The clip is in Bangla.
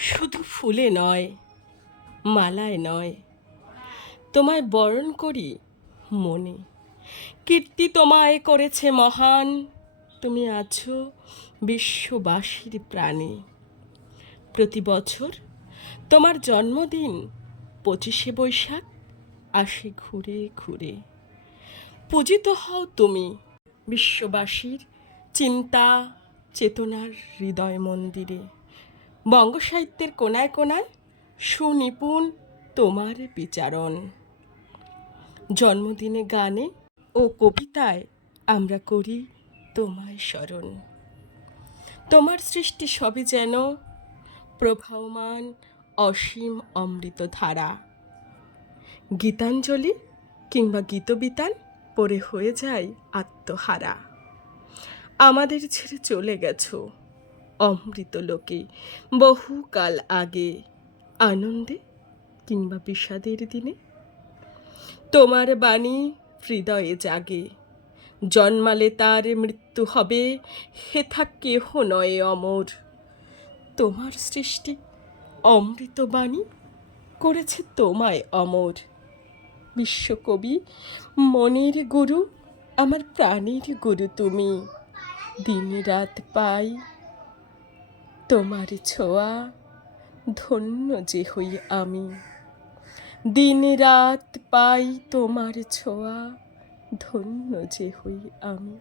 শুধু ফুলে নয়, মালায় নয়, তোমায় বরণ করি মনে। কীর্তি তোমায় করেছে মহান, তুমি আছো বিশ্ববাসীর প্রাণে। প্রতি বছর তোমার জন্মদিন 25শে বৈশাখ আসে ঘুরে ঘুরে। পূজিত হও তুমি বিশ্ববাসীর চিন্তা চেতনার হৃদয় মন্দিরে। বঙ্গসাহিত্যের কোনায় কোনায় সুনিপুণ তোমার বিচারণ। জন্মদিনে গানে ও কবিতায় আমরা করি তোমায় স্মরণ। তোমার সৃষ্টি সবই যেন প্রবাহমান অসীম অমৃত ধারা। গীতাঞ্জলি কিংবা গীতবিতান পড়ে হয়ে যায় আত্মহারা। আমাদের ছেড়ে চলে গেছো অমৃত লোকে বহুকাল আগে, আনন্দে কিংবা বিষাদের দিনে। তোমার বাণী হৃদয়ে জাগে, জন্মালে তার মৃত্যু হবে, হেথা কেহ নয় অমর। তোমার সৃষ্টি অমৃত বাণী করেছে তোমায় অমর। বিশ্বকবি মনের গুরু, আমার প্রাণের গুরু তুমি। দিন রাত পাই তোমার ছোঁয়া, ধন্য যে হই আমি। দিন রাত পাই তোমার ছোঁয়া, ধন্য যে হই আমি।